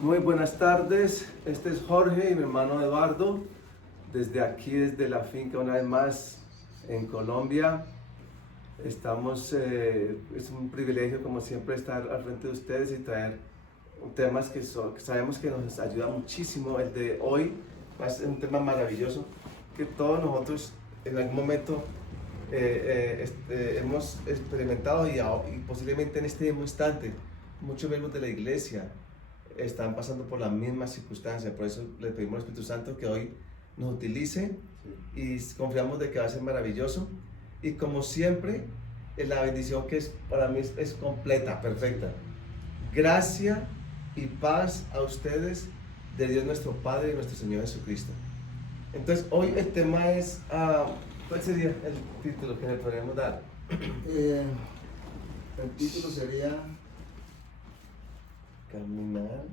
Muy buenas tardes, este es Jorge y mi hermano Eduardo, desde aquí, desde la finca una vez más en Colombia. Estamos, es un privilegio como siempre estar al frente de ustedes y traer temas que sabemos que nos ayuda muchísimo. El de hoy va a ser un tema maravilloso que todos nosotros en algún momento hemos experimentado y posiblemente en este mismo instante muchos miembros de la iglesia están pasando por la misma circunstancia. Por eso le pedimos al Espíritu Santo que hoy nos utilice y confiamos de que va a ser maravilloso. Y como siempre, la bendición que es para mí es completa, perfecta. Gracia y paz a ustedes de Dios nuestro Padre y nuestro Señor Jesucristo. Entonces, hoy el tema es, ¿cuál sería el título que le podríamos dar? El título sería Caminar.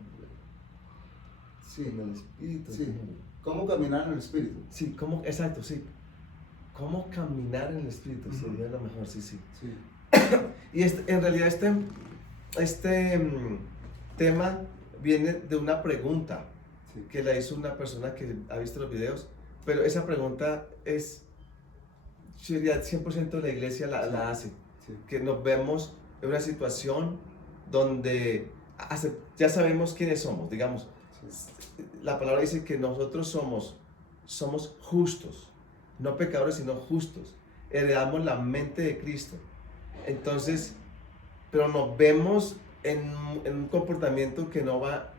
Sí, en el Espíritu. Sí. ¿Cómo caminar en el Espíritu? Sí, ¿cómo? Exacto, sí. ¿Cómo caminar en el Espíritu? Sería lo mejor, sí. Sí. Y en realidad este tema viene de una pregunta que la hizo una persona que ha visto los videos, pero esa pregunta sería 100% la iglesia la hace. Sí. Que nos vemos en una situación donde ya sabemos quiénes somos, digamos. La palabra dice que nosotros somos justos, no pecadores sino justos, heredamos la mente de Cristo. Entonces, pero nos vemos en un comportamiento que no va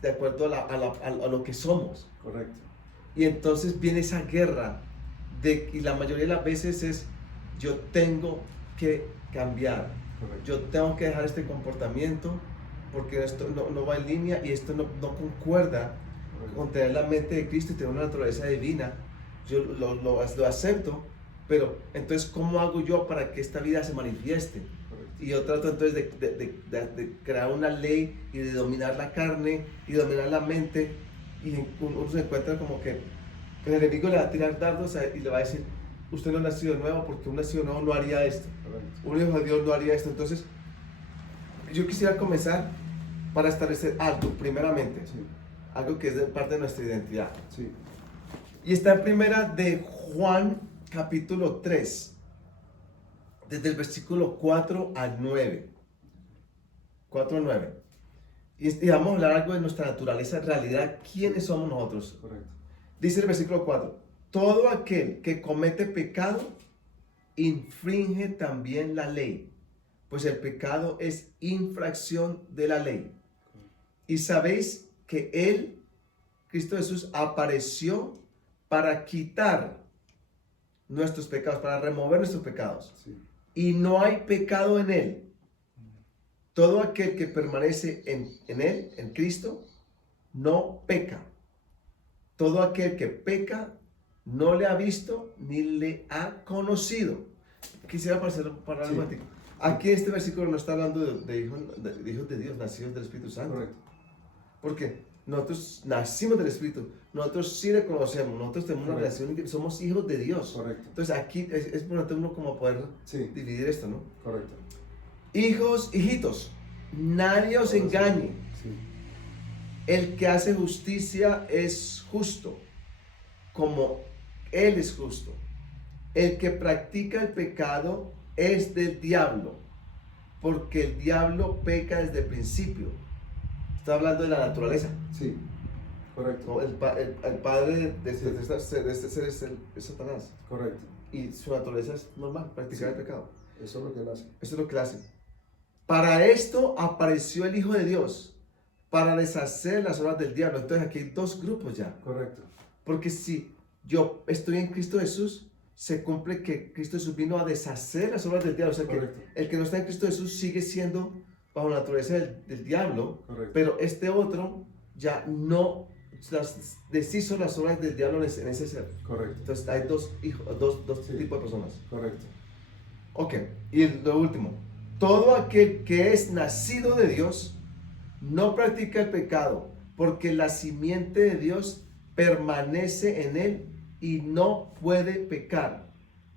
de acuerdo a lo que somos. Correcto. Y entonces viene esa guerra y la mayoría de las veces es: yo tengo que cambiar. Correcto. Yo tengo que dejar este comportamiento porque esto no va en línea y esto no concuerda con tener la mente de Cristo y tener una naturaleza divina. Yo lo acepto, pero entonces ¿cómo hago yo para que esta vida se manifieste? Correcto. Y yo trato entonces de crear una ley y de dominar la carne y dominar la mente, y uno se encuentra como que el enemigo le va a tirar dardos y le va a decir: usted no ha nacido de nuevo, porque un nacido nuevo no haría esto. Correcto. Un hijo de Dios no haría esto. Entonces, yo quisiera comenzar para establecer algo, primeramente, Sí. algo que es parte de nuestra identidad. Sí. Y está en primera de Juan, capítulo 3, desde el versículo 4 al 9. 4 al 9. Y vamos a hablar algo de nuestra naturaleza, en realidad, quiénes somos nosotros. Correcto. Dice el versículo 4: todo aquel que comete pecado infringe también la ley, pues el pecado es infracción de la ley. Y sabéis que Él, Cristo Jesús, apareció para quitar nuestros pecados, para remover nuestros pecados. Sí. Y no hay pecado en Él. Todo aquel que permanece en Él, en Cristo, no peca. Todo aquel que peca no le ha visto ni le ha conocido. Quisiera parar un Sí. momentico. Aquí este versículo no está hablando de hijos de Dios, nacidos del Espíritu Santo. Correcto. Porque nosotros nacimos del Espíritu, nosotros sí le conocemos, nosotros tenemos una Correcto. relación, somos hijos de Dios. Correcto. Entonces aquí es importante uno como poder Sí. dividir esto, ¿no? Correcto. Hijos, hijitos, nadie os engañe. Sí. El que hace justicia es justo, como Él es justo. El que practica el pecado es del diablo, porque el diablo peca desde el principio. Está hablando de la naturaleza. Sí. Correcto. ¿No? El padre de este ser es Satanás. Correcto. Y su naturaleza es normal, practicar el pecado. Eso es lo que él hace. Eso es lo que hace. Para esto apareció el Hijo de Dios, para deshacer las obras del diablo. Entonces aquí hay dos grupos ya. Correcto. Porque si yo estoy en Cristo Jesús, se cumple que Cristo Jesús vino a deshacer las obras del diablo. O sea que Correcto. el que no está en Cristo Jesús sigue siendo bajo la naturaleza del diablo. Correcto. Pero este otro ya no deshizo las obras del diablo en ese ser. Correcto. Entonces hay dos Sí. tipos de personas. Correcto. Ok, y lo último: todo aquel que es nacido de Dios no practica el pecado, porque la simiente de Dios permanece en él y no puede pecar,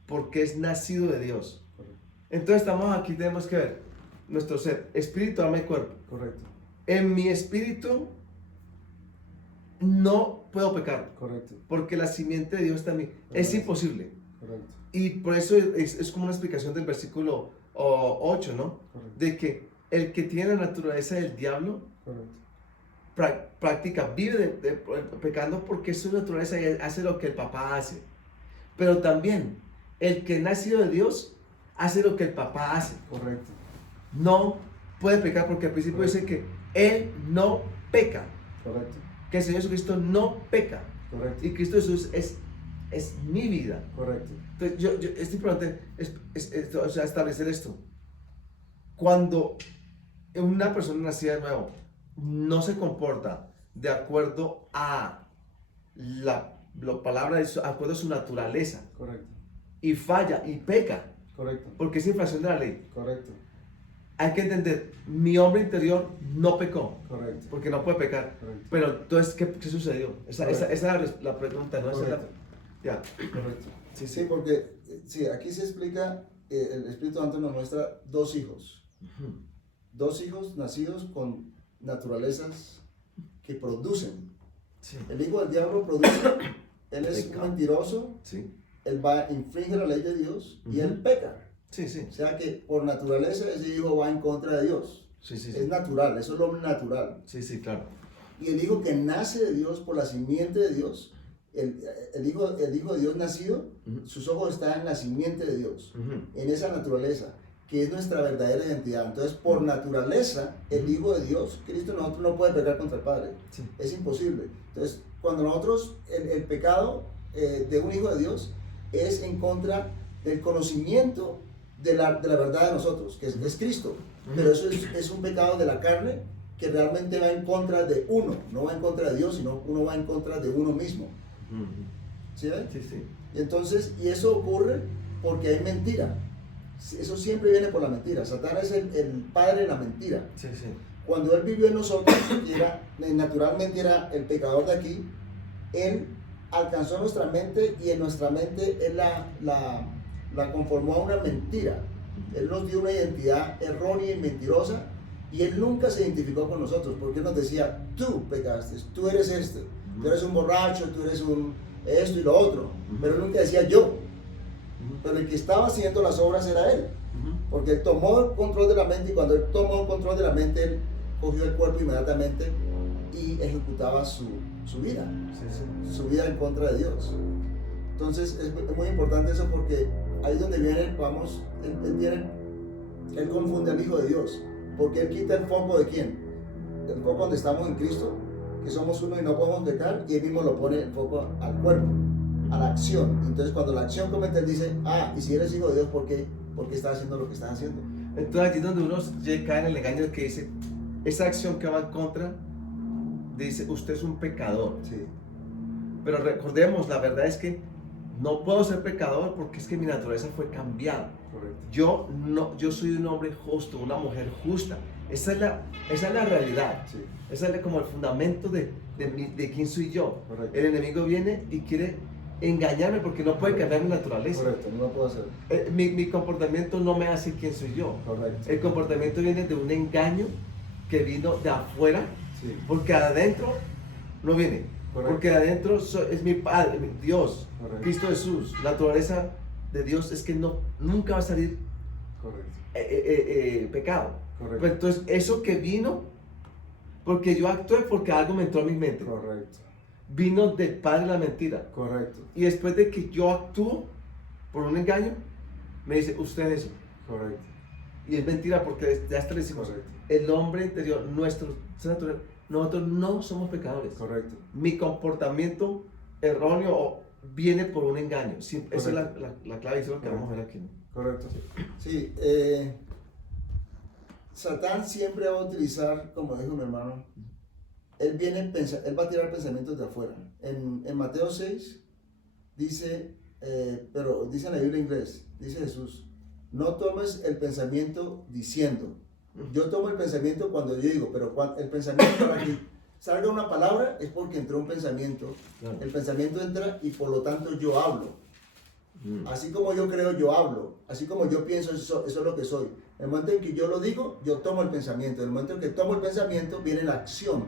porque es nacido de Dios. Correcto. Entonces estamos aquí, tenemos que ver nuestro ser, espíritu, alma y cuerpo. Correcto. En mi espíritu no puedo pecar, Correcto. porque la simiente de Dios está en mí. Es Correcto. imposible. Correcto. Y por eso es como una explicación del versículo 8, ¿no? Correcto. De que el que tiene la naturaleza del diablo Correcto. práctica, vive pecando porque es su naturaleza y hace lo que el papá hace. Pero también el que nacido de Dios hace lo que el papá hace. Correcto. No puede pecar porque al principio dice que Él no peca, Correcto. que el Señor Jesucristo no peca. Correcto. Y Cristo Jesús es mi vida. Correcto. Entonces, es importante o sea, establecer esto. Cuando una persona nacida de nuevo no se comporta de acuerdo a la palabra, de acuerdo a su naturaleza, Correcto. y falla y peca, Correcto. porque es infracción de la ley, Correcto. hay que entender, mi hombre interior no pecó, Correcto. porque no puede pecar. Correcto. Pero entonces, ¿qué sucedió? Esa es la pregunta, ¿no? Esa es la- Correcto. ya. Correcto. Sí, Sí, porque sí, aquí se explica, el Espíritu Santo nos muestra dos hijos. Ujú. Dos hijos nacidos con naturalezas que producen. Sí. El hijo del diablo produce, él es un Pecado. mentiroso, Sí. él infringe la ley de Dios y Ujú. él peca. Sí, sí. O sea que por naturaleza ese hijo va en contra de Dios. Sí, sí, Es sí. natural, eso es lo natural. Sí, sí, claro. Y el hijo que nace de Dios por la simiente de Dios, el hijo de Dios nacido, Ujú. sus ojos están en la simiente de Dios, Ujú. en esa naturaleza, que es nuestra verdadera identidad. Entonces, por naturaleza, el Hijo de Dios, Cristo, nosotros no puede pecar contra el Padre. Sí. Es imposible. Entonces, cuando nosotros, el pecado de un hijo de Dios es en contra del conocimiento de la verdad de nosotros, que es Cristo. Pero eso es un pecado de la carne que realmente va en contra de uno, no va en contra de Dios, sino uno va en contra de uno mismo. Ujú. ¿Sí ven? Sí, sí. Y entonces, y eso ocurre porque hay mentira. Eso siempre viene por la mentira. Satanás es el padre de la mentira. Sí, sí. Cuando Él vivió en nosotros, que naturalmente era el pecador de aquí, Él alcanzó nuestra mente y en nuestra mente Él la conformó a una mentira. Él nos dio una identidad errónea y mentirosa y Él nunca se identificó con nosotros porque Él nos decía, tú pecaste, tú eres este, tú eres un borracho, tú eres un esto y lo otro, pero Él nunca decía yo. Pero el que estaba haciendo las obras era Él. Ujú. Porque Él tomó el control de la mente y cuando Él tomó el control de la mente, Él cogió el cuerpo inmediatamente y ejecutaba su vida, Sí, sí. su vida en contra de Dios. Entonces es muy importante eso porque ahí donde viene, vamos, Él confunde al Hijo de Dios. Porque Él quita el foco de quién? El foco donde estamos en Cristo, que somos uno y no podemos pecar, y Él mismo lo pone el foco al cuerpo, a la acción. Entonces cuando la acción comete, Él dice, y si eres hijo de Dios, ¿por qué estás haciendo lo que estás haciendo? Entonces allí es donde uno cae en el engaño de que dice, esa acción que va en contra, dice, usted es un pecador. Sí, Pero recordemos, la verdad es que no puedo ser pecador porque es que mi naturaleza fue cambiada. correcto. Yo soy un hombre justo, una mujer justa. Esa es la realidad. Sí, Esa es como el fundamento de quién soy yo. correcto. El enemigo viene y quiere engañarme porque no puede cambiar mi naturaleza. Correcto, no lo puedo hacer. Mi comportamiento no me hace quién soy yo. Correcto. El comportamiento viene de un engaño que vino de afuera, Sí, porque adentro no viene. Correcto. Porque adentro es mi Padre, Dios, Correcto. Cristo Jesús. La naturaleza de Dios es que nunca va a salir correcto. pecado. Correcto. Pues entonces, eso que vino, porque yo actué porque algo me entró a mi mente. Correcto. Vino del Padre de la mentira. Correcto. Y después de que yo actúo por un engaño, me dice, usted es eso. Correcto. Y es mentira porque ya hasta le decimos, Correcto. el hombre interior, nuestro ser natural, nosotros no somos pecadores. Correcto. Mi comportamiento erróneo viene por un engaño. Sí, esa es la clave y eso es lo que vamos a ver aquí, ¿no? Correcto. Sí, Satán siempre va a utilizar, como dijo mi hermano, él va a tirar pensamientos de afuera. En Mateo 6 dice, pero dice en la Biblia en inglés, dice Jesús, no tomes el pensamiento diciendo. Yo tomo el pensamiento cuando yo digo, pero el pensamiento para que salga una palabra es porque entró un pensamiento. Claro. El pensamiento entra y por lo tanto yo hablo. Mm. Así como yo creo, yo hablo. Así como yo pienso, eso es lo que soy. En el momento en que yo lo digo, yo tomo el pensamiento. En el momento en que tomo el pensamiento, viene la acción.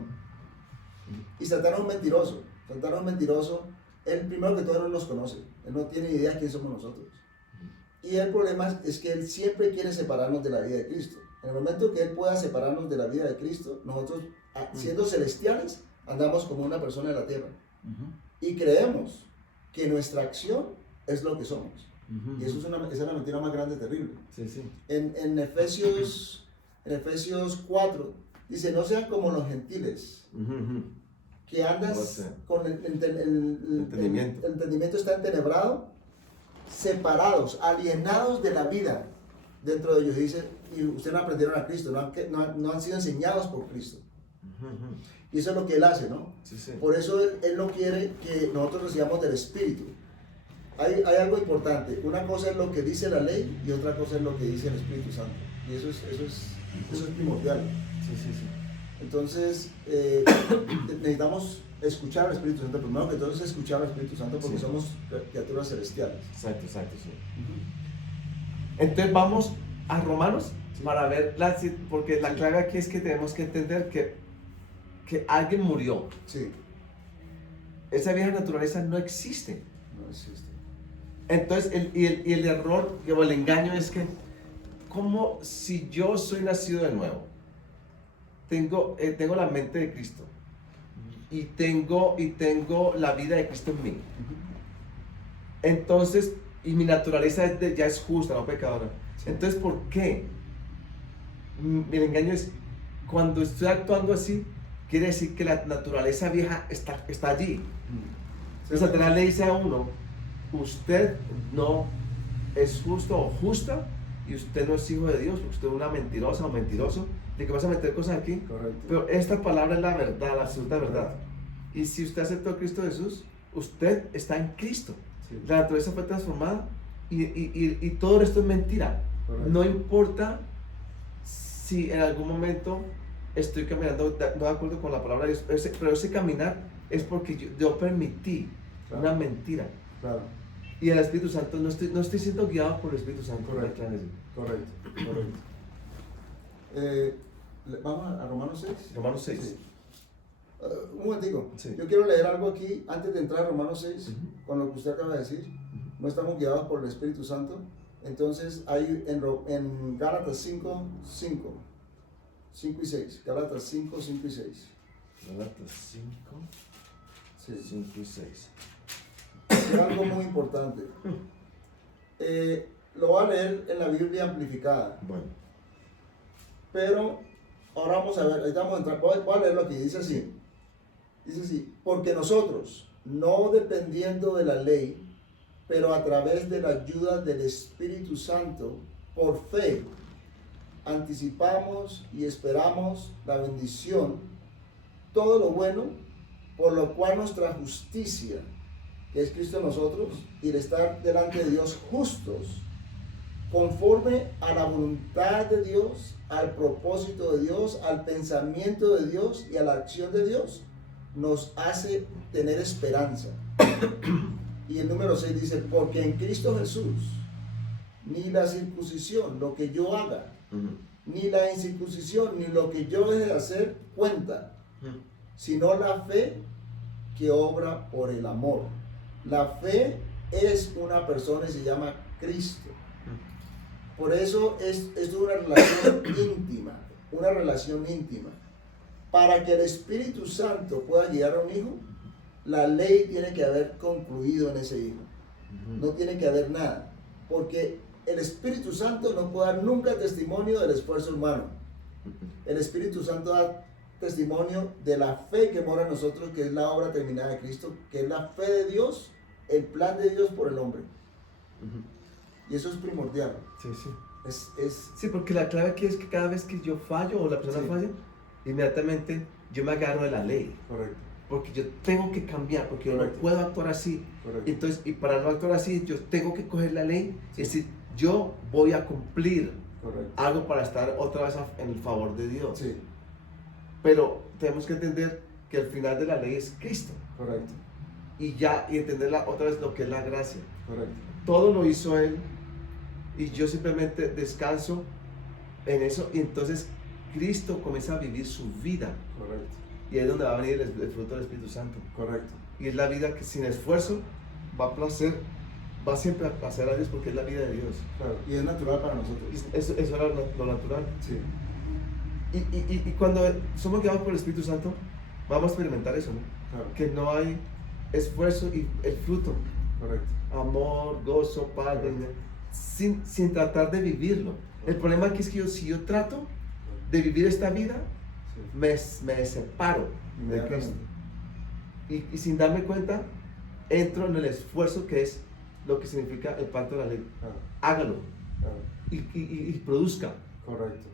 Y Satanás es un mentiroso. Satanás es un mentiroso. Él primero que todo no nos conoce. Él no tiene idea de quién somos nosotros. Y el problema es que él siempre quiere separarnos de la vida de Cristo. En el momento que él pueda separarnos de la vida de Cristo, nosotros, siendo celestiales, andamos como una persona de la tierra. Y creemos que nuestra acción es lo que somos. Y eso es la mentira más grande, terrible. Sí, sí. En Efesios 4 dice: no sean como los gentiles, que andas con el entendimiento está entenebrado, separados, alienados de la vida dentro de ellos. Dice, y ustedes no aprendieron a Cristo, no han sido enseñados por Cristo. Y eso es lo que Él hace, ¿no? Sí, sí. Por eso él no quiere que nosotros recibamos del Espíritu. Hay algo importante. Una cosa es lo que dice la ley y otra cosa es lo que dice el Espíritu Santo. Y eso es primordial. Sí, sí, sí. Entonces, necesitamos escuchar al Espíritu Santo. Primero que todo es escuchar al Espíritu Santo, porque sí, somos criaturas celestiales. Exacto, exacto, sí. Entonces vamos a Romanos para ver, porque la clave aquí es que tenemos que entender que alguien murió. Sí. Esa vieja naturaleza no existe. No existe. Entonces, el error o el engaño es que, como si yo soy nacido de nuevo, tengo la mente de Cristo y tengo la vida de Cristo en mí. Entonces, y mi naturaleza ya es justa, no pecadora. Sí. Entonces, ¿por qué? El engaño es, cuando estoy actuando así, quiere decir que la naturaleza vieja está allí. Sí. Satanás le dice a uno: usted no es justo o justa, y usted no es hijo de Dios, usted es una mentirosa o mentiroso, de que vas a meter cosas aquí. Correcto. Pero esta palabra es la verdad, la absoluta verdad. Y si usted aceptó a Cristo Jesús, usted está en Cristo. Sí. La naturaleza fue transformada y todo esto es mentira. Correcto. No importa si en algún momento estoy caminando no de acuerdo con la palabra de Dios, pero ese caminar es porque yo permití Claro. una mentira. Claro. Y el Espíritu Santo, no estoy siendo guiado por el Espíritu Santo. Correcto. Correcto. Vamos a Romanos 6. Romanos 6. Sí. Un momentico. Sí. Yo quiero leer algo aquí antes de entrar a Romanos 6, con lo que usted acaba de decir. No estamos guiados por el Espíritu Santo. Entonces hay en Gálatas 5 y 6. Gálatas 5 y 6. Gálatas 5, Sí. 5 y 6. Es algo muy importante. Lo voy a leer en la Biblia amplificada. Bueno. Pero ahora vamos a ver, ahorita vamos a entrar, voy a leerlo aquí, dice así, porque nosotros, no dependiendo de la ley, pero a través de la ayuda del Espíritu Santo, por fe, anticipamos y esperamos la bendición, todo lo bueno, por lo cual nuestra justicia, que es Cristo en nosotros, y el estar delante de Dios justos, conforme a la voluntad de Dios, al propósito de Dios, al pensamiento de Dios y a la acción de Dios, nos hace tener esperanza. Y el número 6 dice: porque en Cristo Jesús, ni la circuncisión, lo que yo haga, ni la incircuncisión, ni lo que yo deje de hacer, cuenta, sino la fe que obra por el amor. La fe es una persona y se llama Cristo. Por eso es una relación íntima. Para que el Espíritu Santo pueda guiar a un hijo, la ley tiene que haber concluido en ese hijo. No tiene que haber nada. Porque el Espíritu Santo no puede dar nunca testimonio del esfuerzo humano. El Espíritu Santo da testimonio de la fe que mora en nosotros, que es la obra terminada de Cristo, que es la fe de Dios, el plan de Dios por el hombre. Y eso es primordial. Sí, sí. Sí, porque la clave aquí es que cada vez que yo fallo o la persona falla, inmediatamente yo me agarro de la ley. Correcto. Porque yo tengo que cambiar, porque yo no puedo actuar así. Correcto. Entonces, y para no actuar así, yo tengo que coger la ley. Es decir, yo voy a cumplir algo para estar otra vez en el favor de Dios. Sí. Pero tenemos que entender que el final de la ley es Cristo. Correcto. Y entender otra vez lo que es la gracia. Correcto. Todo lo hizo Él y yo simplemente descanso en eso, y entonces Cristo comienza a vivir su vida. Correcto. Y ahí es donde va a venir el fruto del Espíritu Santo. Correcto. Y es la vida que sin esfuerzo va siempre a placer a Dios porque es la vida de Dios. Claro. Y es natural para nosotros. Eso es lo natural. Sí. Y cuando somos guiados por el Espíritu Santo, vamos a experimentar eso, ¿no? Claro. Que no hay esfuerzo y el fruto. Correcto. Amor, gozo, paz, sin tratar de vivirlo. El problema aquí es que si yo trato de vivir esta vida, Sí. me separo de Cristo. Inmediatamente. Y sin darme cuenta, entro en el esfuerzo que es lo que significa el pacto de la ley. Claro. Hágalo Claro. y produzca. Correcto.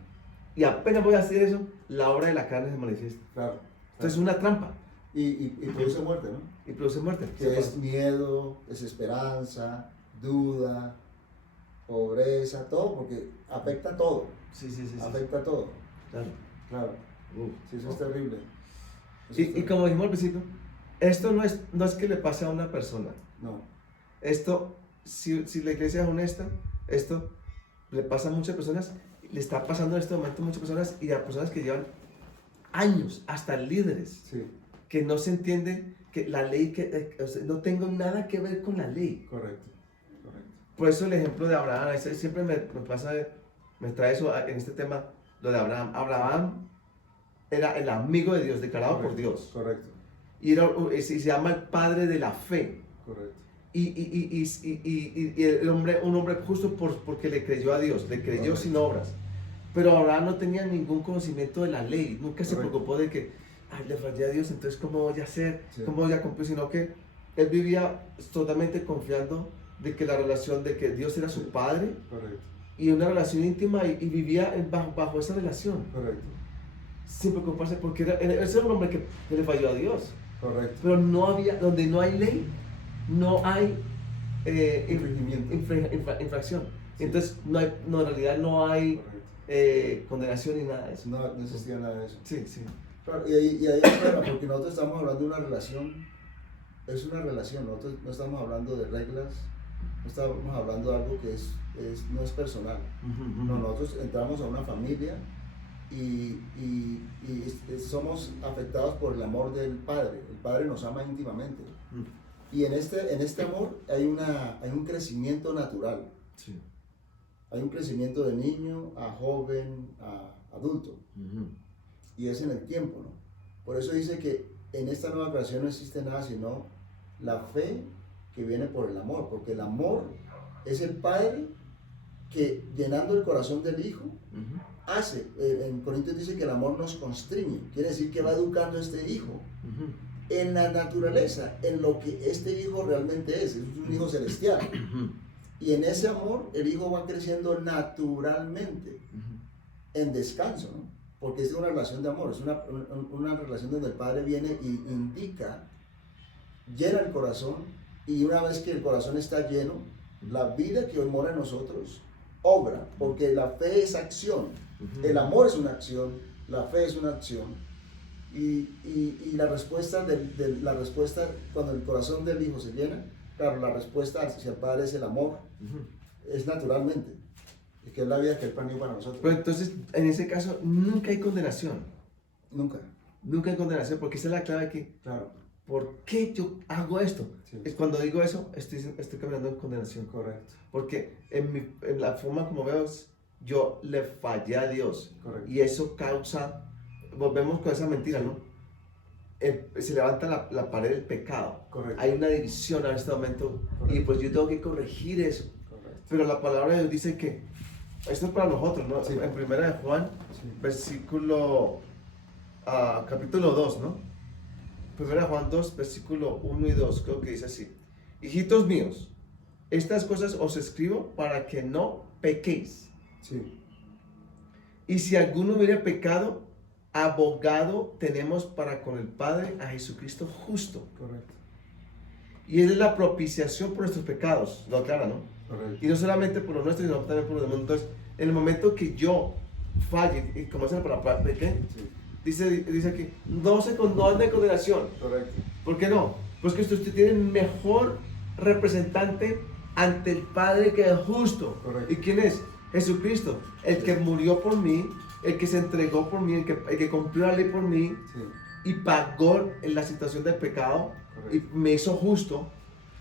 Y apenas voy a hacer eso, la obra de la carne se manifiesta. Claro. Entonces es una trampa Y produce muerte, ¿no? y produce muerte. Que es miedo, desesperanza, duda, pobreza, todo, porque afecta todo. Sí. Afecta todo. Claro. Claro. Uf. Sí, eso es terrible. Eso es Y terrible. como dijimos al principio, esto no es que le pase a una persona. No. Esto, si la iglesia es honesta, esto le pasa a muchas personas, le está pasando en este momento a muchas personas y a personas que llevan años, hasta líderes, Sí. que no se entiende que la ley, o sea, no tengo nada que ver con la ley. Correcto. Correcto. Por eso el ejemplo de Abraham, siempre me trae eso en este tema, lo de Abraham. Abraham era el amigo de Dios, declarado por Correcto. Dios. Correcto. Y se llama el padre de la fe. Correcto. Y el hombre, un hombre justo porque le creyó a Dios, le creyó Correcto. sin obras. Pero Abraham no tenía ningún conocimiento de la ley, nunca se Correcto. preocupó de que, ay, le fallé a Dios, entonces ¿cómo voy a hacer? Sí. ¿Cómo voy a cumplir? Sino que él vivía totalmente confiando de que la relación, de que Dios era su padre Correcto. y una relación íntima y vivía bajo esa relación, Correcto. sin preocuparse porque ese era un hombre que le falló a Dios. Correcto. Pero no había, donde no hay ley, no hay Infringimiento. infracción. Sí. Entonces, en realidad no hay Correcto. condenación ni nada de eso. No existía nada de eso. Sí. Claro, y ahí es bueno, porque nosotros estamos hablando de una relación, es una relación, nosotros no estamos hablando de reglas, no estamos hablando de algo que no es personal. No, nosotros entramos a una familia y somos afectados por el amor del Padre. El Padre nos ama íntimamente. Y en este amor hay un crecimiento natural. Sí. Hay un crecimiento de niño a joven, a adulto. Y es en el tiempo, ¿no? Por eso dice que en esta nueva creación no existe nada sino la fe que viene por el amor. Porque el amor es el Padre que, llenando el corazón del Hijo, hace. En Corintios dice que el amor nos constriñe. Quiere decir que va educando a este Hijo en la naturaleza, en lo que este Hijo realmente es un Hijo celestial. Y en ese amor el Hijo va creciendo naturalmente, en descanso, ¿no? Porque es una relación de amor, es una relación donde el Padre viene y indica, llena el corazón, y una vez que el corazón está lleno, la vida que hoy mora en nosotros obra, porque la fe es acción, el amor es una acción, la fe es una acción. Y la respuesta la respuesta cuando el corazón del Hijo se llena, claro, la respuesta hacia el Padre es el amor, es naturalmente, que es la vida que Él planeó para nosotros. Pero entonces, en ese caso, nunca hay condenación. Nunca. Nunca hay condenación, porque esa es la clave aquí. Claro. ¿Por qué yo hago esto? Sí. Es cuando digo eso, estoy caminando en condenación. Correcto. Porque en la forma como veo, yo le fallé a Dios. Correcto. Y eso causa, volvemos con esa mentira, ¿no? Se levanta la pared del pecado. Correcto. Hay una división en este momento. Correcto. Y pues yo tengo que corregir eso. Correcto. Pero la palabra de Dios dice que, esto es para nosotros, ¿no? Sí. En primera de Juan, Sí. versículo, capítulo 2, ¿no? Primera de Juan 2, versículo 1 y 2, creo que dice así: hijitos míos, estas cosas os escribo para que no pequéis. Sí. Y si alguno hubiera pecado, abogado tenemos para con el Padre a Jesucristo justo. Correcto. Y Él es la propiciación por nuestros pecados, lo aclara, ¿no? Correcto. Y no solamente por los nuestros, sino también por los demás. Entonces, en el momento que yo falle, y como dicen para pequeño, Sí. dice aquí, no ande condenación. Correcto. ¿Por qué no? Pues que usted tiene mejor representante ante el Padre que es justo. Correcto. ¿Y quién es? Jesucristo, el que murió por mí, el que se entregó por mí, el que cumplió la ley por mí, Sí. y pagó en la situación del pecado y Correcto. me hizo justo.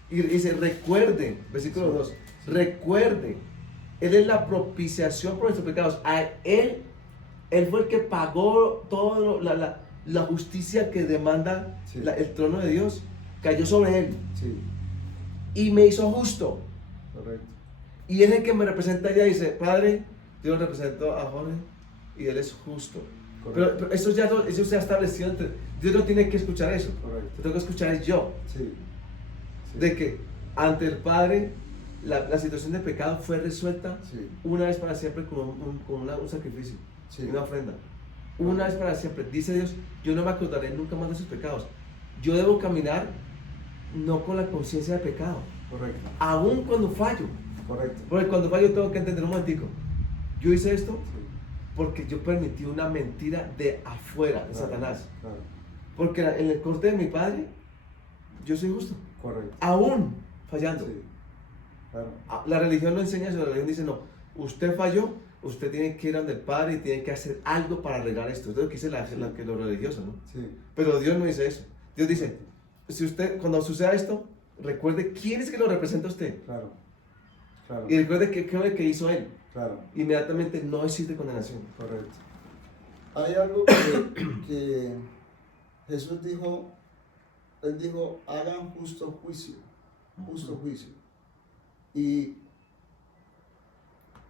Y dice, recuerde, versículo 2, recuerde, Él es la propiciación por nuestros pecados. A Él fue el que pagó toda la justicia que demanda Sí. el trono de Dios. Cayó sobre Él Sí, y me hizo justo. correcto. Y Él es el que me representa allá. Dice, Padre, yo lo represento a Jorge y Él es justo. Pero eso eso se ha establecido entre Dios. No tiene que escuchar eso. Correcto. Lo que tengo que escuchar es yo. Sí. Sí. De que ante el Padre la situación de pecado fue resuelta Sí. una vez para siempre con un sacrificio, Sí. una ofrenda. Una vez para siempre. Dice Dios, yo no me acordaré nunca más de sus pecados. Yo debo caminar no con la conciencia de pecado, Correcto. aun cuando fallo. Correcto. Porque cuando fallo tengo que entender un momentico. Yo hice esto Sí. porque yo permití una mentira de afuera, de Claro, Satanás. claro. Porque en el corte de mi Padre, yo soy justo, Correcto. aún fallando. Sí. Claro. La religión no enseña eso, la religión dice no, usted falló, usted tiene que ir donde el Padre y tiene que hacer algo para arreglar esto. Esto es lo que dice lo religioso, ¿no? Sí. Pero Dios no dice eso. Dios dice, si usted, cuando suceda esto, recuerde quién es que lo representa a usted. Claro. Claro. Y recuerde qué fue lo que hizo Él. Claro. Inmediatamente no existe condenación. Correcto. Hay algo que Jesús dijo, Él dijo, hagan justo juicio, Y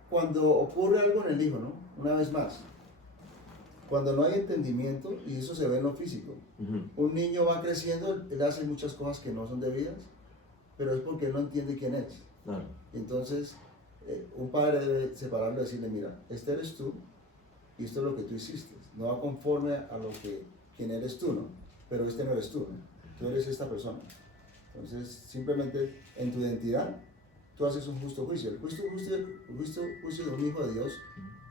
cuando ocurre algo en el Hijo, ¿no? Una vez más, cuando no hay entendimiento, y eso se ve en lo físico, un niño va creciendo, él hace muchas cosas que no son debidas, pero es porque él no entiende quién es. Claro. Entonces, un padre debe separarlo y decirle, mira, este eres tú y esto es lo que tú hiciste. No va conforme a lo que quién eres tú, ¿no? Pero este no eres tú, ¿no? Tú eres esta persona. Entonces, simplemente en tu identidad, tú haces un justo juicio. El justo juicio de un hijo de Dios,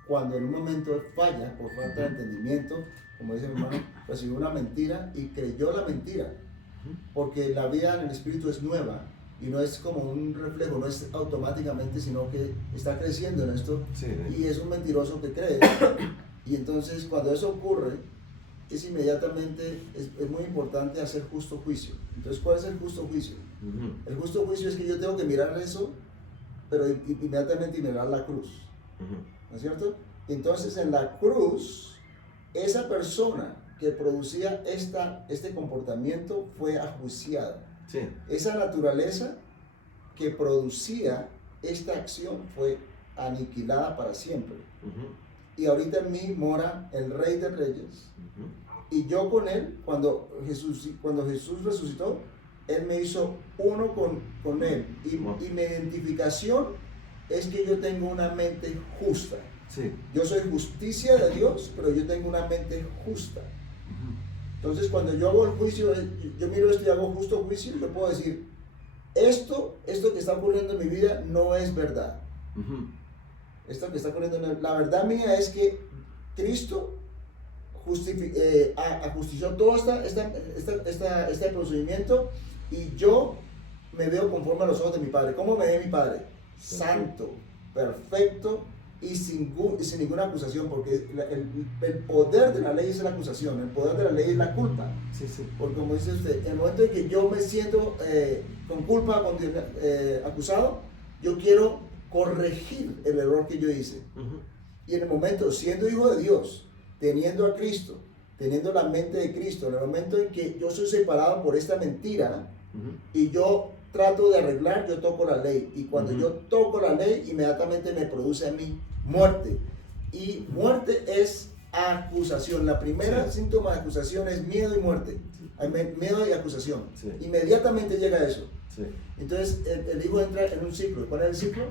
cuando en un momento falla por falta de entendimiento, como dice mi hermano, recibió una mentira y creyó la mentira. Porque la vida en el Espíritu es nueva y no es como un reflejo, no es automáticamente, sino que está creciendo en esto. Sí. Y es un mentiroso que cree. Y entonces cuando eso ocurre, es inmediatamente, es muy importante hacer justo juicio. Entonces, ¿cuál es el justo juicio? El justo juicio es que yo tengo que mirar eso, pero inmediatamente mirar la cruz. ¿No es cierto? Entonces, en la cruz, esa persona que producía este comportamiento fue ajuiciada. Sí. Esa naturaleza que producía esta acción fue aniquilada para siempre. Y ahorita en mí mora el Rey de Reyes. Y yo con él, cuando Jesús resucitó, él me hizo uno con él. Y mi identificación es que yo tengo una mente justa. Sí. Yo soy justicia de Dios, pero yo tengo una mente justa. Entonces, cuando yo hago el juicio, yo miro esto y hago justo juicio, yo puedo decir, esto que está ocurriendo en mi vida no es verdad. Esto que está ocurriendo la verdad mía es que Cristo justició todo este procedimiento y yo me veo conforme a los ojos de mi Padre. ¿Cómo me ve mi Padre? Santo, perfecto y sin ninguna acusación, porque el poder de la ley es la acusación, el poder de la ley es la culpa. Sí, sí. Porque como dice usted, en el momento en que yo me siento con culpa, acusado, yo quiero corregir el error que yo hice. Y en el momento, siendo hijo de Dios, teniendo a Cristo, teniendo la mente de Cristo, en el momento en que yo soy separado por esta mentira y yo trato de arreglar, yo toco la ley. Y cuando yo toco la ley, inmediatamente me produce a mí muerte. Y muerte es acusación. La primera síntoma de acusación es miedo y muerte. Miedo y acusación. Sí. Inmediatamente llega eso. Sí. Entonces el hijo entra en un ciclo. ¿Cuál es el ciclo?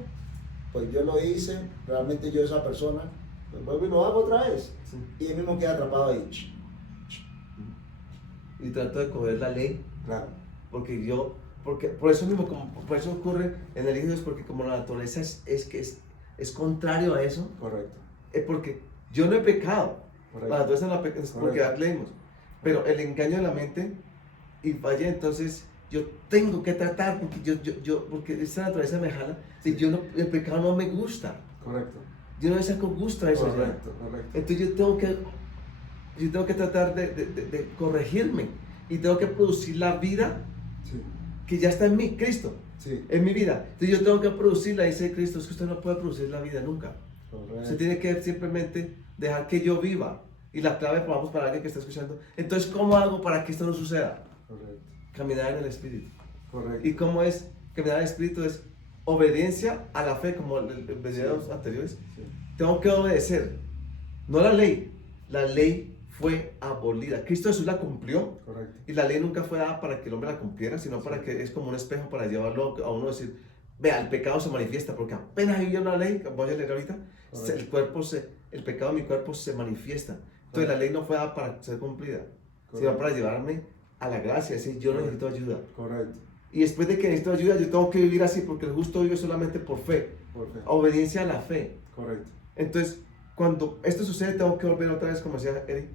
Pues yo lo hice, realmente yo esa persona, pues vuelvo y lo hago otra vez. Sí. Y él mismo queda atrapado ahí. Y trato de coger la ley, Claro. porque por eso mismo, por eso ocurre en el Hijo de Dios, porque como la naturaleza es contrario a eso, Correcto. es porque yo no he pecado, Correcto. la naturaleza no ha pecado, es porque Correcto. leímos, pero el engaño de la mente y fallé, entonces yo tengo que tratar, porque esa naturaleza me jala, si el pecado no me gusta, Correcto. yo no le saco gusto a eso. Correcto. Correcto. Entonces yo tengo que yo tengo que tratar de corregirme y tengo que producir la vida Sí. que ya está en mí, Cristo, Sí. en mi vida. Entonces yo tengo que producirla, dice Cristo, es que usted no puede producir la vida nunca. Correcto. Usted tiene que simplemente dejar que yo viva. Y la clave, vamos, para alguien que está escuchando. Entonces, ¿cómo hago para que esto no suceda? Correcto. Caminar en el Espíritu. Correcto. ¿Y cómo es caminar en el Espíritu? Es obediencia a la fe, como en los videos anteriores. Sí. Tengo que obedecer, no la ley. La ley fue abolida. Cristo Jesús la cumplió. Correcto. Y la ley nunca fue dada para que el hombre la cumpliera, sino para que es como un espejo para llevarlo a uno a decir, vea, el pecado se manifiesta, porque apenas hay una ley, voy a leer ahorita, el pecado de mi cuerpo se manifiesta. Entonces la ley no fue dada para ser cumplida, sino para llevarme a la gracia, es decir, yo necesito ayuda. Correcto. Y después de que necesito ayuda, yo tengo que vivir así, porque el justo vive solamente por fe, Por fe. obediencia a la fe. Correcto. Entonces, cuando esto sucede, tengo que volver otra vez, como decía Eric,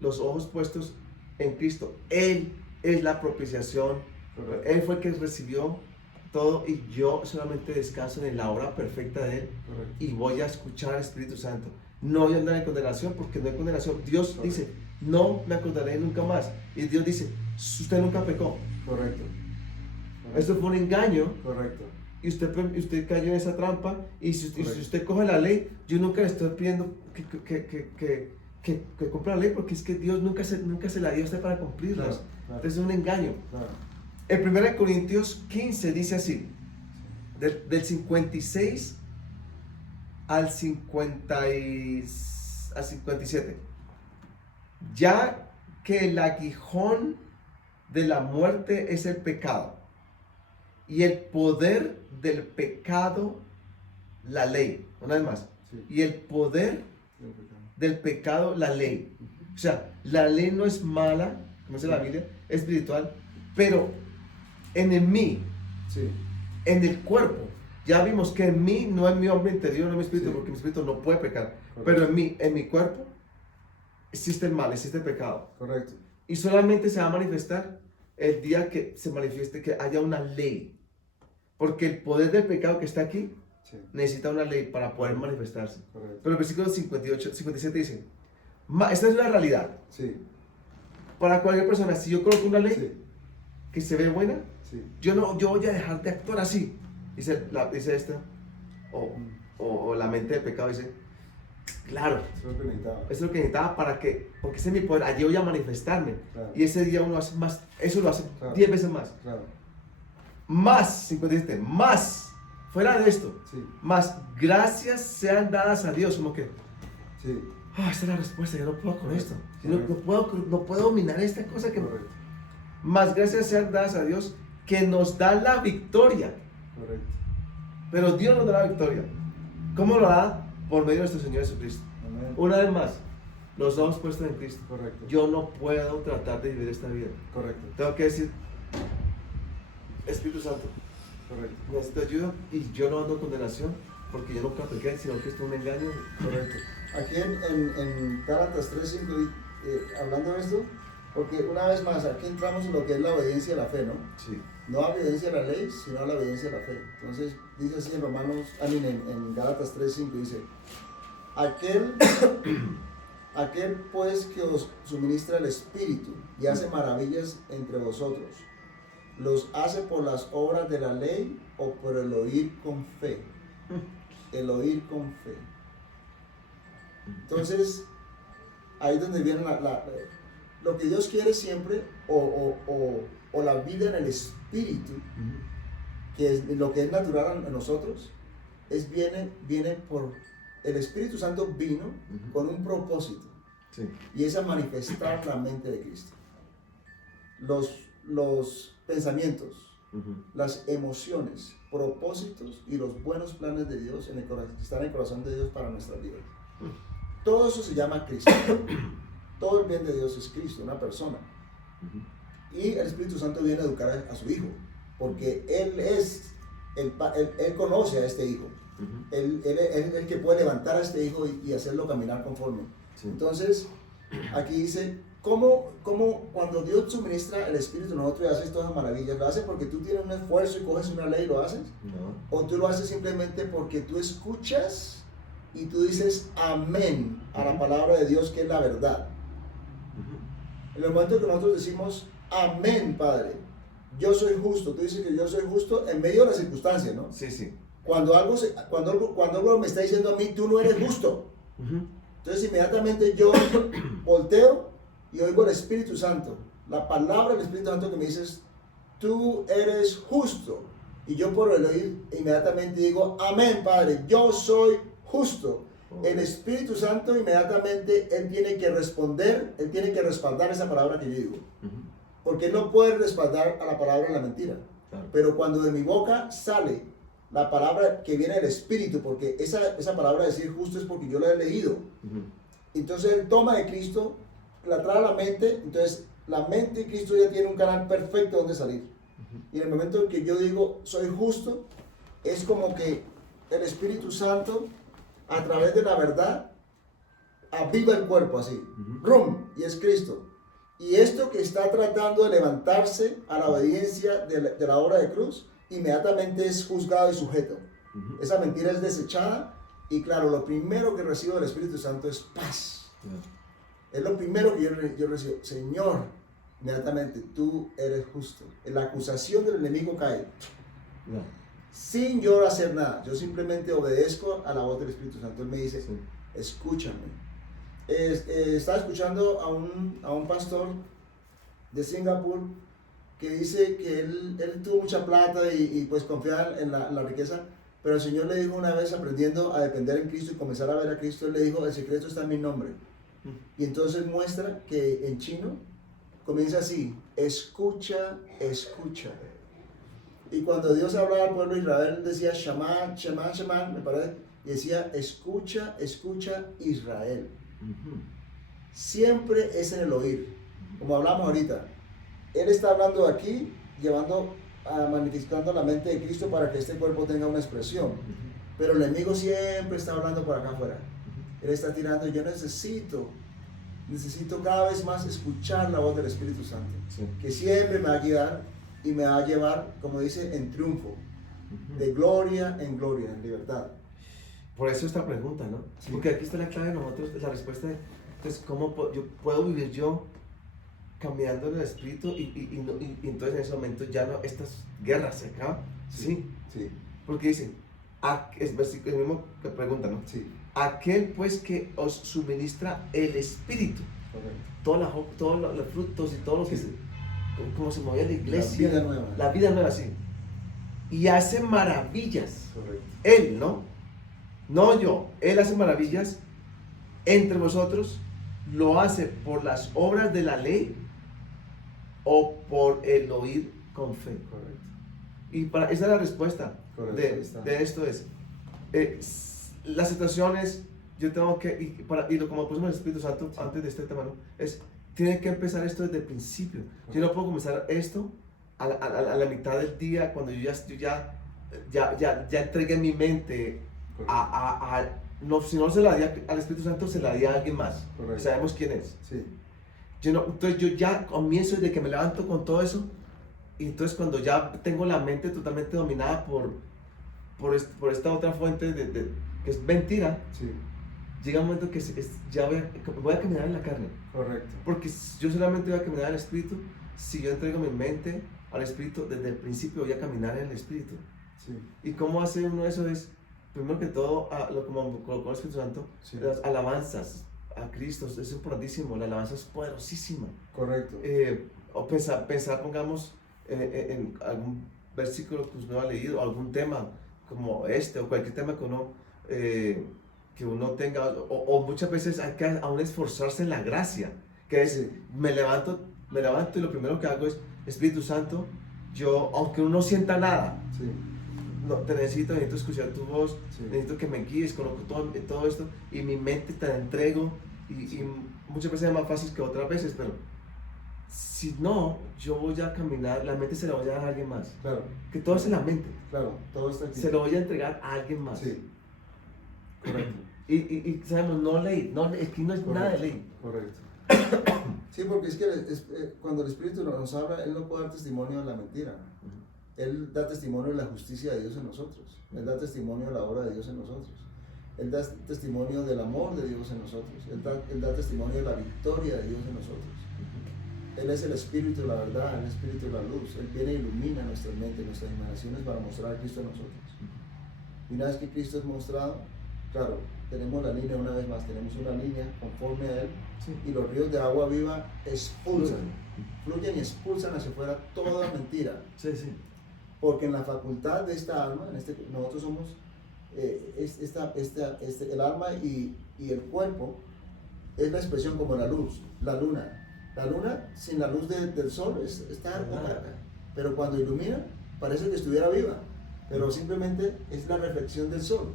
los ojos puestos en Cristo. Él es la propiciación. Correcto. Él fue el que recibió todo y yo solamente descanso en la obra perfecta de Él Correcto. y voy a escuchar al Espíritu Santo. No voy a andar en condenación porque no hay condenación. Dios Correcto. dice, no me acordaré nunca más. Y Dios dice, usted nunca pecó. Correcto. Esto fue un engaño Correcto. y usted cayó en esa trampa. Y si Correcto. usted coge la ley, yo nunca le estoy pidiendo que cumpla la ley porque es que Dios nunca se la dio a usted para cumplirla. Claro, claro. Entonces es un engaño. Claro. En 1 Corintios 15 dice así, del 56 al 57. Ya que el aguijón de la muerte es el pecado, y el poder del pecado, la ley. Una vez más. Sí. Y el poder Del pecado. del pecado, la ley. O sea, la ley no es mala, como dice la Biblia, es espiritual, pero en mí, Sí. en el cuerpo, ya vimos que en mí no es mi hombre interior, no es mi espíritu, Sí. porque mi espíritu no puede pecar, Correcto. pero en mi cuerpo existe el mal, existe el pecado. Correcto. Y solamente se va a manifestar el día que se manifieste, que haya una ley. Porque el poder del pecado que está aquí Sí. necesita una ley para poder manifestarse. Correcto. Pero el versículo 57 dice, esta es una realidad. Sí. Para cualquier persona, si yo coloco una ley Sí. que se ve buena, Sí. yo voy a dejar de actuar así. Dice esta, o la mente del pecado dice, claro, Eso es lo que necesitaba. eso es lo que necesitaba porque ese es mi poder, allí voy a manifestarme. Claro. Y ese día uno hace más, eso lo hace Claro. 10 veces más. Claro. Más, 57, más, fuera de esto, Sí. más gracias sean dadas a Dios, como que, Sí. esta es la respuesta, yo no puedo con Correcto. esto, yo no puedo dominar esta cosa que... Correcto. Más gracias sean dadas a Dios que nos da la victoria. Correcto. Pero Dios nos da la victoria. ¿Cómo lo da? Por medio de nuestro Señor Jesucristo. Amén. Una vez más, los ojos puestos en Cristo. Correcto. Yo no puedo tratar de vivir esta vida. Correcto. Tengo que decir, Espíritu Santo, Correcto. necesito ayuda y yo no ando en condenación porque yo nunca pequé, sino que esto es un engaño. Correcto. Aquí en Gálatas 3:5, hablando de esto, porque una vez más, aquí entramos en lo que es la obediencia a la fe, ¿no? Sí. No a la obediencia a la ley, sino a la obediencia a la fe. Entonces, dice así en en Gálatas 3:5, dice, aquel pues que os suministra el Espíritu y hace maravillas entre vosotros, ¿los hace por las obras de la ley o por el oír con fe? El oír con fe. Entonces, ahí es donde viene lo que Dios quiere siempre, o la vida en el Espíritu, que es lo que es natural en nosotros, viene por el Espíritu Santo vino con un propósito, Sí. y es a manifestar la mente de Cristo. Los pensamientos, las emociones, propósitos y los buenos planes de Dios que están en el corazón de Dios para nuestra vida. Todo eso se llama Cristo. Todo el bien de Dios es Cristo, una persona. Y el Espíritu Santo viene a educar a su Hijo, porque Él conoce a este Hijo. Él es el que puede levantar a este Hijo y hacerlo caminar conforme. Sí. Entonces, aquí dice, ¿cómo cuando Dios suministra el Espíritu a nosotros y haces todas las maravillas? ¿Lo haces porque tú tienes un esfuerzo y coges una ley y lo haces? No. ¿O tú lo haces simplemente porque tú escuchas y tú dices amén a la palabra de Dios, que es la verdad? En el momento que nosotros decimos, amén, Padre, yo soy justo, tú dices que yo soy justo en medio de las circunstancias, ¿no? Sí, sí. Cuando algo me está diciendo a mí, tú no eres justo. Entonces inmediatamente yo volteo y oigo el Espíritu Santo. La palabra del Espíritu Santo que me dice, tú eres justo. Y yo por el oír inmediatamente digo, amén, Padre, yo soy justo. El Espíritu Santo inmediatamente, Él tiene que responder, Él tiene que respaldar esa palabra que yo digo. Porque Él no puede respaldar a la palabra de la mentira. Claro. Pero cuando de mi boca sale la palabra que viene del Espíritu, porque esa palabra de decir justo es porque yo la he leído. Entonces Él toma de Cristo, la trae a la mente, entonces la mente de Cristo ya tiene un canal perfecto donde salir. Y en el momento en que yo digo soy justo, es como que el Espíritu Santo, a través de la verdad, aviva el cuerpo así, ¡rum! Y es Cristo. Y esto que está tratando de levantarse a la obediencia de la obra de cruz, inmediatamente es juzgado y sujeto. Esa mentira es desechada y claro, lo primero que recibo del Espíritu Santo es paz. Es lo primero que yo recibo. Señor, inmediatamente tú eres justo. La acusación del enemigo cae. Sin yo hacer nada. Yo simplemente obedezco a la voz del Espíritu Santo. Él me dice, escúchame. Estaba escuchando a un pastor de Singapur que dice que él tuvo mucha plata y pues confiaba en la riqueza, pero el Señor le dijo una vez, aprendiendo a depender en Cristo y comenzar a ver a Cristo, Él le dijo, el secreto está en mi nombre. Y entonces muestra que en chino comienza así, escucha, escucha. Y cuando Dios hablaba al pueblo de Israel, decía, Shema, Shema, Shema, me parece, y decía, escucha, escucha, Israel. Siempre es en el oír, como hablamos ahorita. Él está hablando aquí, manifestando la mente de Cristo para que este cuerpo tenga una expresión. Pero el enemigo siempre está hablando por acá afuera. Él está tirando, yo necesito cada vez más escuchar la voz del Espíritu Santo, que siempre me va a guiar y me va a llevar, como dice, en triunfo, de gloria en gloria, en libertad. Por eso esta pregunta, ¿no? Sí. Porque aquí está la clave de nosotros, la respuesta de, entonces, ¿cómo puedo vivir yo caminando en el Espíritu y entonces en ese momento ya no, estas guerras se acaban? Sí. Porque dice, es versículo, el mismo que pregunta, ¿no? Sí. Aquel pues que os suministra el Espíritu, todos los frutos y todo lo que como se movía la iglesia, la vida nueva, sí, y hace maravillas. Correcto. Él, no yo, Él hace maravillas entre vosotros. ¿Lo hace por las obras de la ley o por el oír con fe? Correcto. Y esa es la respuesta de esto es, las situaciones, yo tengo que, como pusimos el Espíritu Santo antes de este tema, ¿no? Tiene que empezar esto desde el principio. Yo no puedo comenzar esto a la mitad del día, cuando yo ya entregué mi mente no, si no se la di al Espíritu Santo, se la di a alguien más. Correcto. Sabemos quién es. Sí. Entonces yo ya comienzo desde que me levanto con todo eso, y entonces cuando ya tengo la mente totalmente dominada por esta otra fuente que es mentira, sí, llega un momento que ya voy a caminar en la carne. Correcto. Porque yo solamente voy a caminar en el Espíritu si yo entrego mi mente al Espíritu. Desde el principio voy a caminar en el Espíritu. Sí. ¿Y cómo hace uno eso? Es, primero que todo, como colocó el Espíritu Santo, sí, las alabanzas a Cristo, es importantísimo, la alabanza es poderosísima. Correcto. O pensar, pongamos, en algún versículo que uno ha leído, algún tema como este, o cualquier tema que uno tenga, o muchas veces hay que aún esforzarse en la gracia, que es, sí, me levanto y lo primero que hago es, Espíritu Santo, yo, aunque uno no sienta nada, sí, no, necesito escuchar tu voz, sí, necesito que me guíes, coloco todo esto, y mi mente te la entrego, y muchas veces es más fácil que otras veces, pero si no, yo voy a caminar, la mente se la voy a dar a alguien más. Claro. Que todo es en la mente. Claro, todo está aquí. Se lo voy a entregar a alguien más. Sí. Correcto. Y sabemos, no ley, aquí no es correcto, nada de ley. Correcto. Sí, porque es que cuando el Espíritu nos habla, Él no puede dar testimonio de la mentira. Él da testimonio de la justicia de Dios en nosotros. Él da testimonio de la obra de Dios en nosotros. Él da testimonio del amor de Dios en nosotros. Él da testimonio de la victoria de Dios en nosotros. Él es el espíritu de la verdad, el espíritu de la luz. Él viene e ilumina nuestra mente, nuestras imaginaciones para mostrar a Cristo en nosotros. Y una vez que Cristo es mostrado, claro, tenemos la línea una vez más, tenemos una línea conforme a Él, Sí. y los ríos de agua viva expulsan, fluyen y expulsan hacia afuera toda mentira. Sí, sí. Porque en la facultad de esta alma, nosotros somos, el alma y el cuerpo es la expresión como la luz, la luna. La luna sin la luz del sol está opaca, pero cuando ilumina parece que estuviera viva, pero simplemente es la reflexión del sol.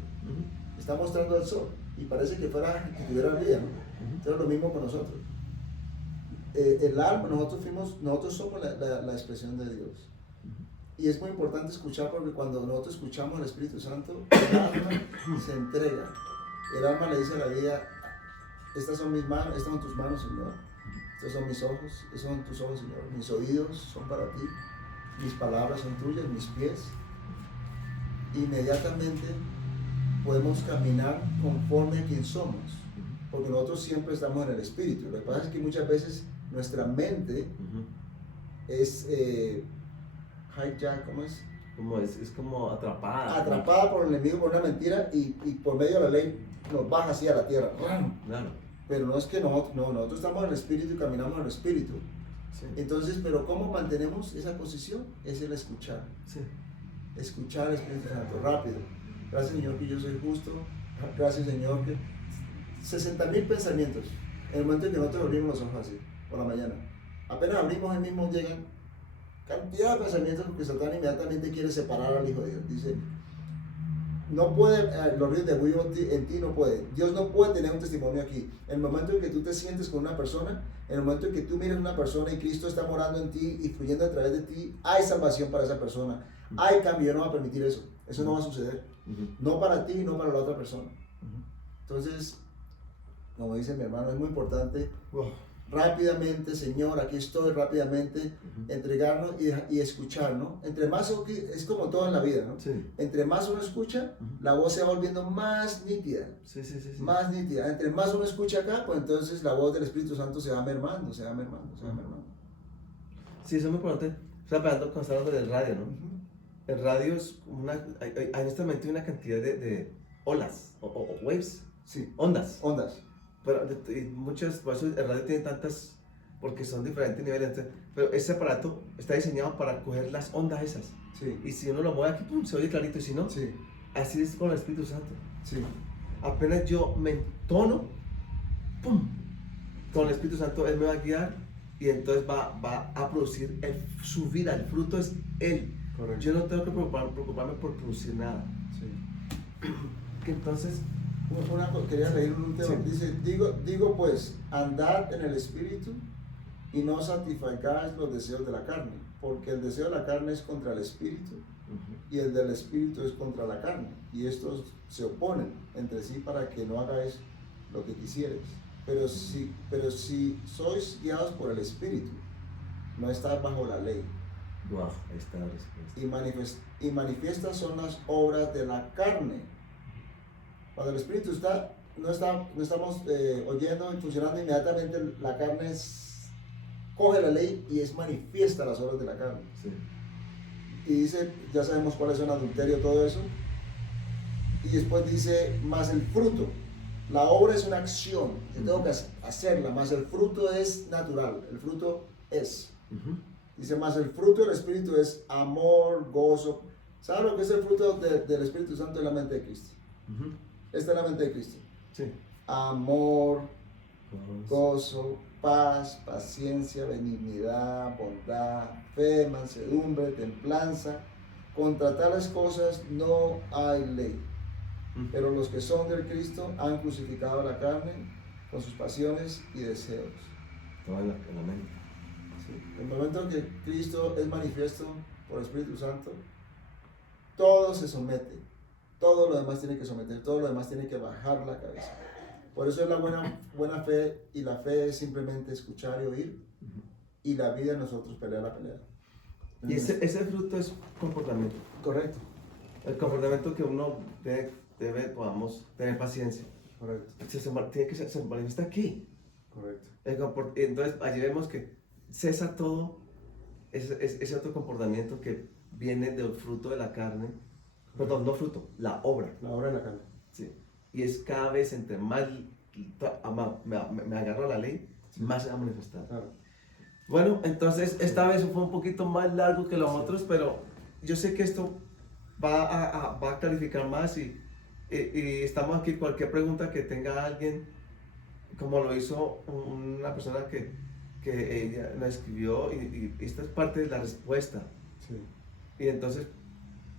Está mostrando el sol y parece que tuviera vida, ¿no? Entonces lo mismo con nosotros. El alma, nosotros somos la expresión de Dios. Y es muy importante escuchar, porque cuando nosotros escuchamos al Espíritu Santo, el alma se entrega. El alma le dice a la vida: estas son mis manos, estas son tus manos, Señor. Estos son mis ojos, esos son tus ojos, Señor. Mis oídos son para ti. Mis palabras son tuyas, mis pies. Inmediatamente podemos caminar conforme a quien somos, porque nosotros siempre estamos en el Espíritu. Lo que pasa es que muchas veces nuestra mente es hijack, ¿cómo es? Es como atrapada. Atrapada por el enemigo, por una mentira, y por medio de la ley nos baja así a la tierra. Claro. Pero no es que nosotros estamos en el Espíritu y caminamos en el Espíritu. Sí. Entonces, pero ¿cómo mantenemos esa posición? Es el escuchar. Sí. Escuchar al Espíritu Santo rápido. Gracias, Señor, que yo soy justo. Gracias, Señor, que 60.000 pensamientos en el momento en que nosotros abrimos los ojos así por la mañana. Apenas abrimos, el mismo llegan cantidad de pensamientos, porque Satán inmediatamente quiere separar al Hijo de Dios. Dice: no puede, los ríos de agua en ti no puede. Dios no puede tener un testimonio aquí. En el momento en que tú te sientes con una persona, en el momento en que tú miras a una persona y Cristo está morando en ti y fluyendo a través de ti, hay salvación para esa persona. Hay cambio. Yo no voy a permitir eso. Eso no va a suceder. No para ti, no para la otra persona. Entonces, como dice mi hermano, es muy importante rápidamente: Señor, aquí estoy, rápidamente entregarnos y escuchar, ¿no? Entre más, es como todo en la vida, ¿no? Sí. Entre más uno escucha, la voz se va volviendo más nítida. Sí. Más nítida. Entre más uno escucha acá, pues entonces la voz del Espíritu Santo se va mermando. Sí, eso es muy importante. Estaba hablando cuando estaba hablando del radio, ¿no? El radio es hay honestamente una cantidad de olas o waves, Sí. ondas. Ondas. Pero muchas, por eso el radio tiene tantas, porque son diferentes niveles. Entonces, pero ese aparato está diseñado para coger las ondas esas. Sí. Y si uno lo mueve aquí, pum, se oye clarito. Y si no, Sí. así es con el Espíritu Santo. Sí. Apenas yo me entono, pum, con el Espíritu Santo Él me va a guiar y entonces va a producir su vida. El fruto es Él. Correcto. Yo no tengo que preocuparme por producir nada. Sí. Que entonces, Quería leer un tema. Sí. Dice: digo pues, andad en el Espíritu y no satisfagáis los deseos de la carne, porque el deseo de la carne es contra el Espíritu y el del Espíritu es contra la carne, y estos se oponen entre sí para que no hagáis lo que quisierais. Pero si sois guiados por el Espíritu, no estáis bajo la ley. wow, ahí está la respuesta. Y manifiestas son las obras de la carne. Cuando el Espíritu no estamos oyendo y funcionando, inmediatamente la carne coge la ley y es manifiesta las obras de la carne. Sí. Y dice, ya sabemos cuáles son: adulterio, todo eso. Y después dice: más el fruto. La obra es una acción, yo tengo que hacerla, más el fruto es natural, el fruto es. Dice: más el fruto del Espíritu es amor, gozo. ¿Sabe lo que es el fruto del Espíritu Santo en la mente de Cristo? Esta es la mente de Cristo. Sí. Amor, gozo, paz, paciencia, benignidad, bondad, fe, mansedumbre, templanza. Contra tales cosas no hay ley. Pero los que son del Cristo han crucificado la carne con sus pasiones y deseos. Todo en la mente. Sí. En el momento en que Cristo es manifiesto por el Espíritu Santo, todo se somete. Todo lo demás tiene que someter, todo lo demás tiene que bajar la cabeza. Por eso es la buena fe, y la fe es simplemente escuchar y oír, y la vida de nosotros pelear la pelea. Y ese fruto es comportamiento. Correcto. El comportamiento que uno podamos tener paciencia. Correcto. Se manifiesta aquí. Correcto. Entonces allí vemos que cesa todo ese otro comportamiento que viene del fruto de la carne, perdón, no fruto, la obra. La obra de la carne. Sí. Y es cada vez entre más me agarro a la ley, más se va a manifestar. Claro. Bueno, entonces esta vez fue un poquito más largo que los otros, pero yo sé que esto va a clarificar más y estamos aquí. Cualquier pregunta que tenga alguien, como lo hizo una persona que ella la escribió, y esta es parte de la respuesta. Sí. Y entonces,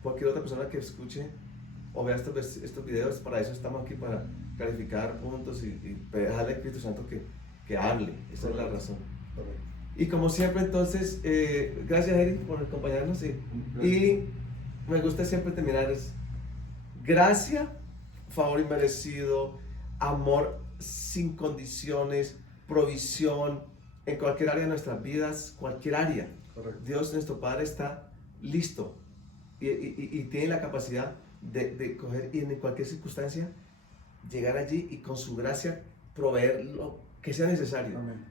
cualquier otra persona que escuche o vea estos videos, para eso estamos aquí, para clarificar puntos y dejarle al Espíritu Santo que hable. Esa es la razón. Correcto. Y como siempre, entonces, gracias, Eric, por acompañarnos. Y me gusta siempre terminar es gracia, favor inmerecido, amor sin condiciones, provisión en cualquier área de nuestras vidas, cualquier área. Correcto. Dios, nuestro Padre, está listo y tiene la capacidad de coger y en cualquier circunstancia llegar allí y con su gracia proveer lo que sea necesario. Amén.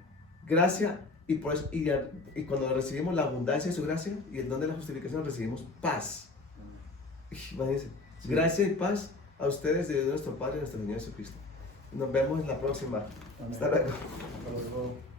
Gracia, y por eso, y cuando recibimos la abundancia de su gracia y el don de la justificación, recibimos paz. Imagínense. Sí. Gracia y paz a ustedes de Dios nuestro Padre y nuestro Señor Jesucristo. Nos vemos en la próxima. Amén. Hasta luego. Hasta luego.